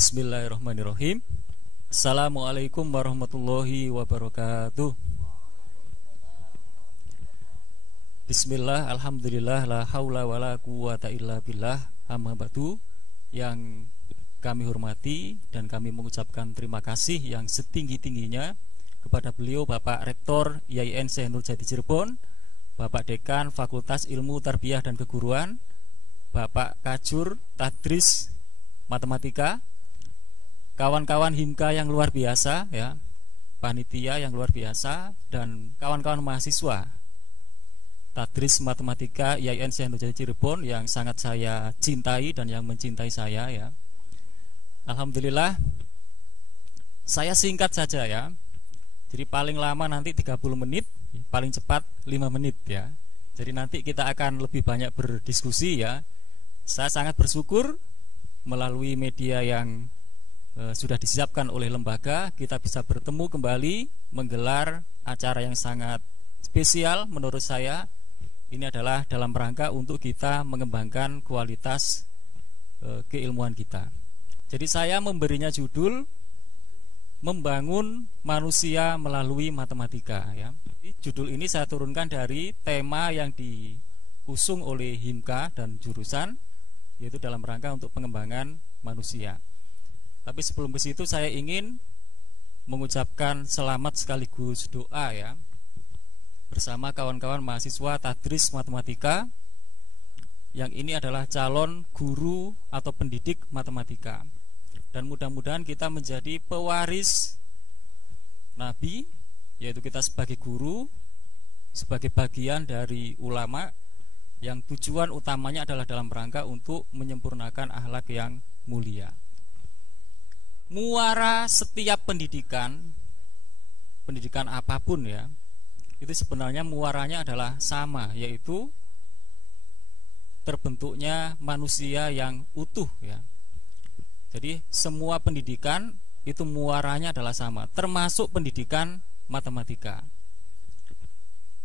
Bismillahirrahmanirrahim. Assalamualaikum warahmatullahi wabarakatuh. Bismillah, alhamdulillah, la haula wala quwata illa billah. Amma ba'du. Yang kami hormati dan kami mengucapkan terima kasih yang setinggi-tingginya kepada beliau Bapak Rektor IAIN Syekh Nurjati Cirebon, Bapak Dekan Fakultas Ilmu Tarbiyah dan Keguruan, Bapak Kajur Tadris Matematika, kawan-kawan Himka yang luar biasa ya, panitia yang luar biasa, dan kawan-kawan mahasiswa Tadris Matematika IAIN Syekh Nurjati Cirebon yang sangat saya cintai dan yang mencintai saya ya. Alhamdulillah, saya singkat saja ya. Jadi paling lama nanti 30 menit, paling cepat 5 menit ya. Jadi nanti kita akan lebih banyak berdiskusi ya. Saya sangat bersyukur melalui media yang sudah disiapkan oleh lembaga, kita bisa bertemu kembali menggelar acara yang sangat spesial menurut saya. Ini adalah dalam rangka untuk kita mengembangkan kualitas keilmuan kita. Jadi saya memberinya judul Membangun Manusia Melalui Matematika ya. Judul ini saya turunkan dari tema yang diusung oleh Himka dan jurusan, yaitu dalam rangka untuk pengembangan manusia. Tapi sebelum ke situ saya ingin mengucapkan selamat sekaligus doa ya, bersama kawan-kawan mahasiswa Tadris Matematika yang ini adalah calon guru atau pendidik matematika. Dan mudah-mudahan kita menjadi pewaris Nabi, yaitu kita sebagai guru, sebagai bagian dari ulama yang tujuan utamanya adalah dalam rangka untuk menyempurnakan akhlak yang mulia. Muara setiap pendidikan apapun ya, itu sebenarnya muaranya adalah sama, yaitu terbentuknya manusia yang utuh ya. Jadi semua pendidikan itu muaranya adalah sama, termasuk pendidikan matematika.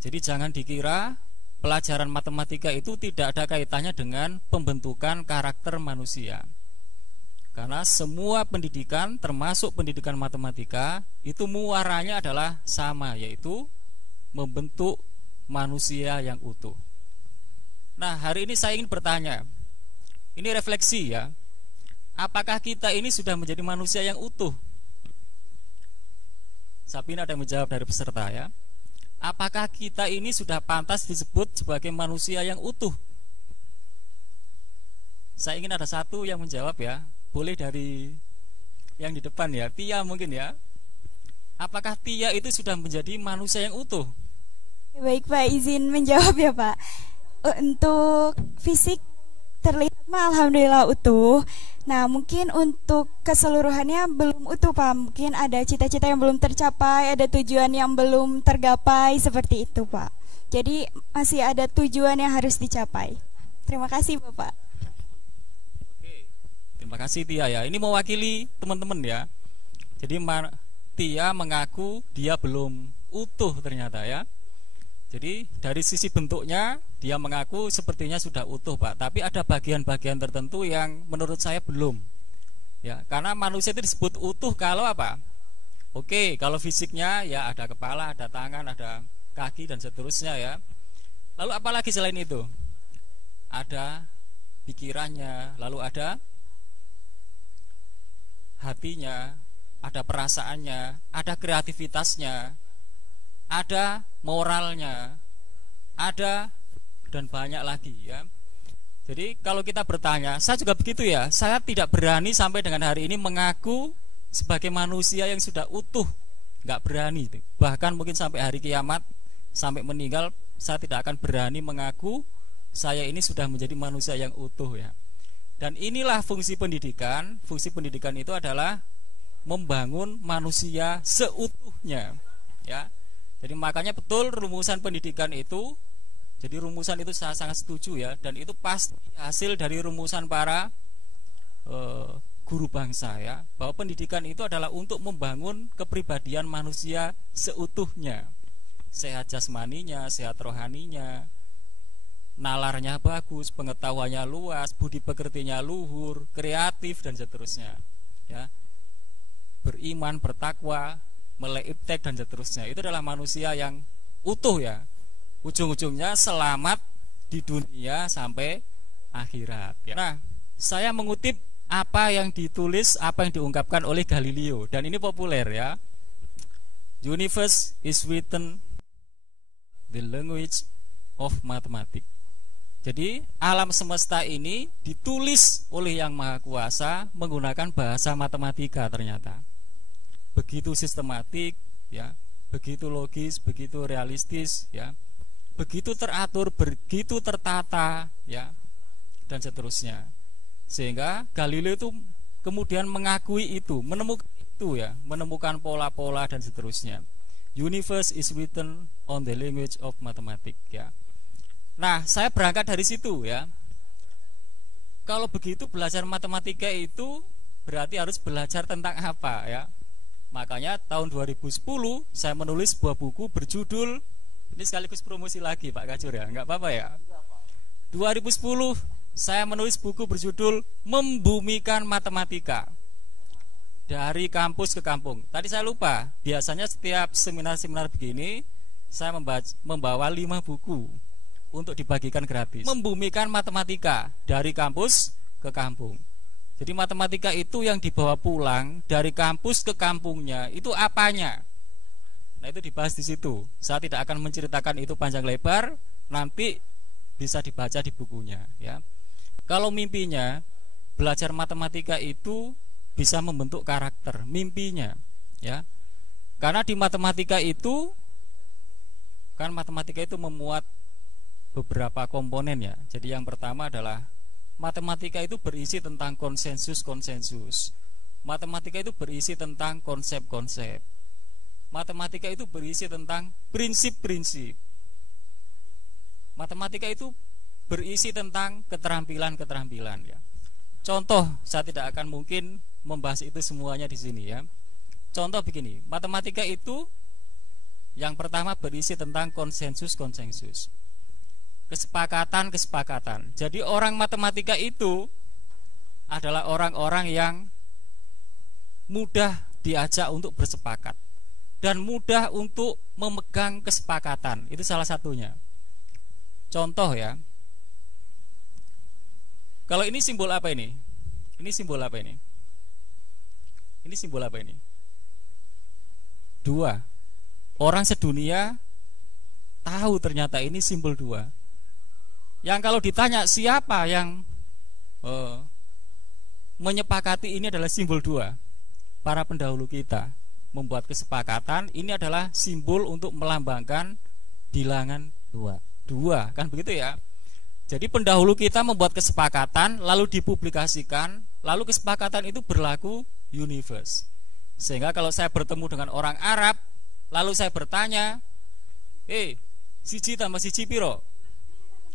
Jadi jangan dikira pelajaran matematika itu tidak ada kaitannya dengan pembentukan karakter manusia. Karena semua pendidikan, termasuk pendidikan matematika, itu muaranya adalah sama, yaitu membentuk manusia yang utuh. Nah, hari ini saya ingin bertanya, ini refleksi ya, apakah kita ini sudah menjadi manusia yang utuh? Sapina ada yang menjawab dari peserta ya. Apakah kita ini sudah pantas disebut sebagai manusia yang utuh? Saya ingin ada satu yang menjawab ya. Boleh dari yang di depan ya, Tia mungkin ya. Apakah Tia itu sudah menjadi manusia yang utuh? Baik Pak, izin menjawab ya Pak. Untuk fisik terlihat mah alhamdulillah utuh. Nah mungkin untuk keseluruhannya belum utuh Pak. Mungkin ada cita-cita yang belum tercapai, ada tujuan yang belum tergapai, seperti itu Pak. Jadi masih ada tujuan yang harus dicapai. Terima kasih Bapak. Terima kasih Tia ya. Ini mewakili teman-teman ya. Jadi Tia mengaku dia belum utuh ternyata ya. Jadi dari sisi bentuknya dia mengaku sepertinya sudah utuh Pak. Tapi ada bagian-bagian tertentu yang menurut saya belum. Ya, karena manusia itu disebut utuh kalau apa? Oke, kalau fisiknya ya ada kepala, ada tangan, ada kaki dan seterusnya ya. Lalu apalagi selain itu? Ada pikirannya, lalu ada hatinya, ada perasaannya, ada kreativitasnya, ada moralnya, ada dan banyak lagi ya. Jadi kalau kita bertanya, saya juga begitu ya, saya tidak berani sampai dengan hari ini mengaku sebagai manusia yang sudah utuh, nggak berani. Bahkan mungkin sampai hari kiamat, sampai meninggal, saya tidak akan berani mengaku saya ini sudah menjadi manusia yang utuh ya. Dan inilah fungsi pendidikan. Fungsi pendidikan itu adalah membangun manusia seutuhnya ya. Jadi makanya betul rumusan pendidikan itu, jadi rumusan itu saya sangat setuju ya. Dan itu pasti hasil dari rumusan para guru bangsa ya, bahwa pendidikan itu adalah untuk membangun kepribadian manusia seutuhnya, sehat jasmaninya, sehat rohaninya, nalarnya bagus, pengetahuannya luas, budi pekertinya luhur, kreatif dan seterusnya. ya, beriman, bertakwa, melek iptek dan seterusnya. Itu adalah manusia yang utuh ya. Ujung-ujungnya selamat di dunia sampai akhirat ya. Nah, saya mengutip apa yang ditulis, apa yang diungkapkan oleh Galileo, dan ini populer ya. Universe is written the language of mathematics. Jadi alam semesta ini ditulis oleh Yang Maha Kuasa menggunakan bahasa matematika ternyata. Begitu sistematik ya, begitu logis, begitu realistis ya, begitu teratur, begitu tertata ya, dan seterusnya. Sehingga Galileo itu kemudian mengakui itu, menemukan itu ya, menemukan pola-pola dan seterusnya. Universe is written on the language of mathematics ya. Nah, saya berangkat dari situ ya. Kalau begitu belajar matematika itu berarti harus belajar tentang apa ya. Makanya tahun 2010 saya menulis sebuah buku berjudul, ini sekaligus promosi lagi Pak Kajur ya, nggak apa-apa ya. 2010 saya menulis buku berjudul Membumikan Matematika, dari kampus ke kampung. Tadi saya lupa, biasanya setiap seminar-seminar begini saya membawa 5 buku untuk dibagikan gratis. Membumikan matematika dari kampus ke kampung. Jadi matematika itu yang dibawa pulang dari kampus ke kampungnya itu apanya? Nah, itu dibahas di situ. Saya tidak akan menceritakan itu panjang lebar, nanti bisa dibaca di bukunya ya. Kalau mimpinya belajar matematika itu bisa membentuk karakter, mimpinya ya. Karena di matematika itu kan matematika itu memuat beberapa komponen ya. Jadi yang pertama adalah matematika itu berisi tentang konsensus-konsensus. Matematika itu berisi tentang konsep-konsep. Matematika itu berisi tentang prinsip-prinsip. Matematika itu berisi tentang keterampilan-keterampilan ya. Contoh, saya tidak akan mungkin membahas itu semuanya di sini ya. Contoh begini, matematika itu yang pertama berisi tentang konsensus-konsensus. Kesepakatan-kesepakatan. Jadi orang matematika itu adalah orang-orang yang mudah diajak untuk bersepakat dan mudah untuk memegang kesepakatan. Itu salah satunya. Contoh ya. Kalau ini simbol apa ini? Ini simbol apa ini? Ini simbol apa ini? 2. Orang sedunia tahu ternyata ini simbol 2. Yang kalau ditanya siapa yang menyepakati ini adalah simbol 2. Para pendahulu kita membuat kesepakatan, ini adalah simbol untuk melambangkan bilangan 2. 2, kan begitu ya. Jadi pendahulu kita membuat kesepakatan, lalu dipublikasikan, lalu kesepakatan itu berlaku universe. Sehingga kalau saya bertemu dengan orang Arab, lalu saya bertanya, siji tambah siji piro?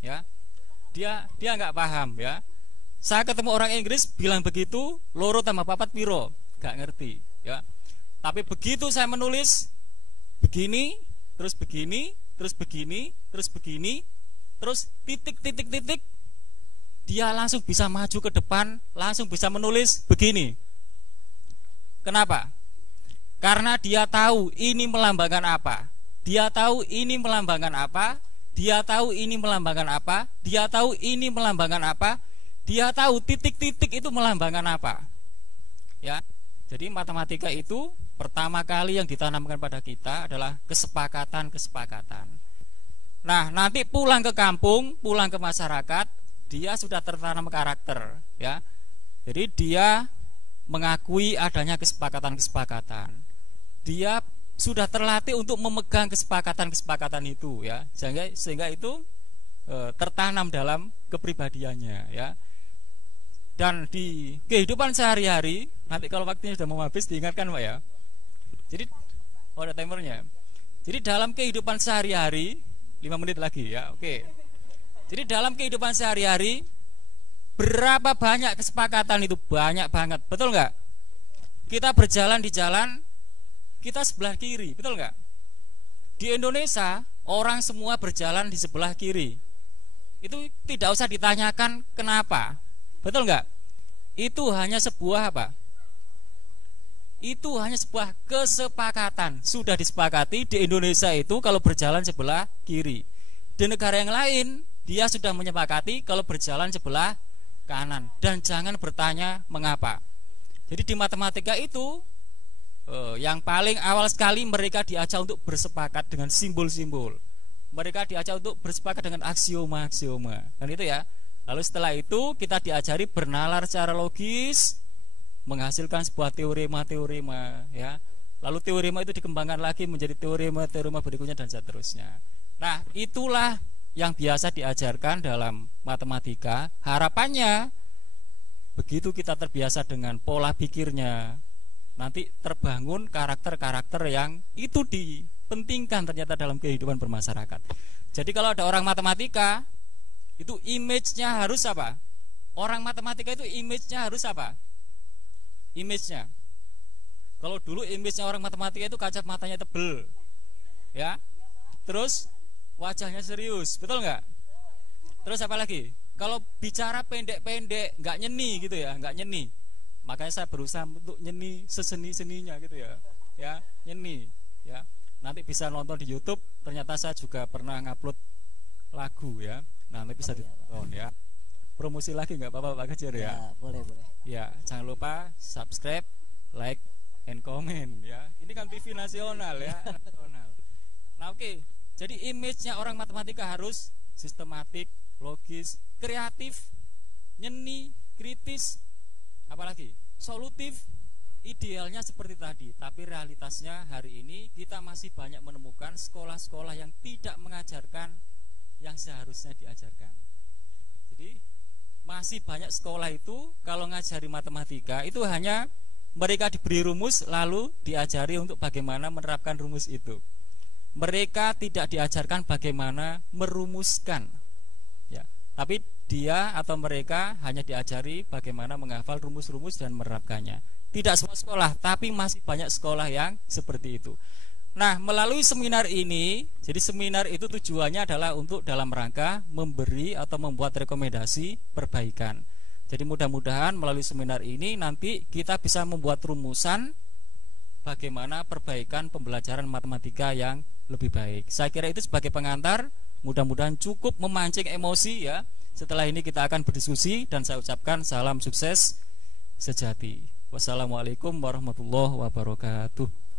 Ya, dia nggak paham ya. Saya ketemu orang Inggris bilang begitu, loro tambah papat piro? Nggak ngerti ya. Tapi begitu saya menulis begini, terus begini, terus begini, terus begini, terus titik, dia langsung bisa maju ke depan, langsung bisa menulis begini. Kenapa? Karena dia tahu ini melambangkan apa. Dia tahu ini melambangkan apa. Dia tahu ini melambangkan apa. Dia tahu ini melambangkan apa. Dia tahu titik-titik itu melambangkan apa. Ya. Jadi matematika itu pertama kali yang ditanamkan pada kita adalah kesepakatan-kesepakatan. Nah, nanti pulang ke kampung, pulang ke masyarakat, dia sudah tertanam karakter, ya. Jadi dia mengakui adanya kesepakatan-kesepakatan. Dia sudah terlatih untuk memegang kesepakatan-kesepakatan itu, ya. Sehingga itu tertanam dalam kepribadiannya, ya. Dan di kehidupan sehari-hari, nanti kalau waktunya sudah mau habis diingatkan, Pak ya. Jadi ada timernya. Jadi dalam kehidupan sehari-hari 5 menit lagi ya, oke. Jadi dalam kehidupan sehari-hari berapa banyak kesepakatan itu? Banyak banget, betul nggak? Kita berjalan di jalan, kita sebelah kiri, betul nggak? Di Indonesia orang semua berjalan di sebelah kiri. Itu tidak usah ditanyakan kenapa, betul nggak? Itu hanya sebuah apa? itu hanya sebuah kesepakatan. Sudah disepakati di Indonesia itu kalau berjalan sebelah kiri. Di negara yang lain dia sudah menyepakati kalau berjalan sebelah kanan. Dan jangan bertanya mengapa. Jadi di matematika itu yang paling awal sekali mereka diajak untuk bersepakat dengan simbol-simbol. Mereka diajak untuk bersepakat dengan aksioma-aksioma. Kan itu ya. Lalu setelah itu kita diajari bernalar secara logis, menghasilkan sebuah teorema ya. Lalu teorema itu dikembangkan lagi menjadi teorema berikutnya dan seterusnya. Nah, itulah yang biasa diajarkan dalam matematika. Harapannya begitu kita terbiasa dengan pola pikirnya, nanti terbangun karakter-karakter yang itu dipentingkan ternyata dalam kehidupan bermasyarakat. Jadi kalau ada orang matematika, itu image-nya harus apa? Orang matematika itu image-nya harus apa? Image-nya. Kalau dulu image-nya orang matematika itu kacamatanya tebel, ya. Terus wajahnya serius, betul nggak? Terus apa lagi? Kalau bicara pendek-pendek, nggak nyeni gitu ya, nggak nyeni. Makanya saya berusaha untuk nyeni seseni-seninya gitu ya, nyeni, ya. Nanti bisa nonton di YouTube. Ternyata saya juga pernah ngupload lagu ya. Nah, nanti bisa ditonton ya. Promosi lagi nggak apa-apa Pak Kejar ya? Boleh. Ya, jangan lupa subscribe, like, and comment ya. Ini kan TV nasional ya. Nah, oke. Jadi image-nya orang matematika harus sistematik, logis, kreatif, nyeni, kritis, apalagi solutif. Idealnya seperti tadi, tapi realitasnya hari ini kita masih banyak menemukan sekolah-sekolah yang tidak mengajarkan yang seharusnya diajarkan. Jadi masih banyak sekolah itu kalau ngajari matematika itu hanya mereka diberi rumus lalu diajari untuk bagaimana menerapkan rumus itu. Mereka tidak diajarkan bagaimana merumuskan, ya. Tapi dia atau mereka hanya diajari bagaimana menghafal rumus-rumus dan menerapkannya. Tidak semua sekolah, tapi masih banyak sekolah yang seperti itu. Nah, melalui seminar ini, jadi seminar itu tujuannya adalah untuk dalam rangka memberi atau membuat rekomendasi perbaikan. Jadi mudah-mudahan melalui seminar ini nanti kita bisa membuat rumusan bagaimana perbaikan pembelajaran matematika yang lebih baik. Saya kira itu sebagai pengantar, mudah-mudahan cukup memancing emosi ya. Setelah ini kita akan berdiskusi dan saya ucapkan salam sukses sejati. Wassalamualaikum warahmatullahi wabarakatuh.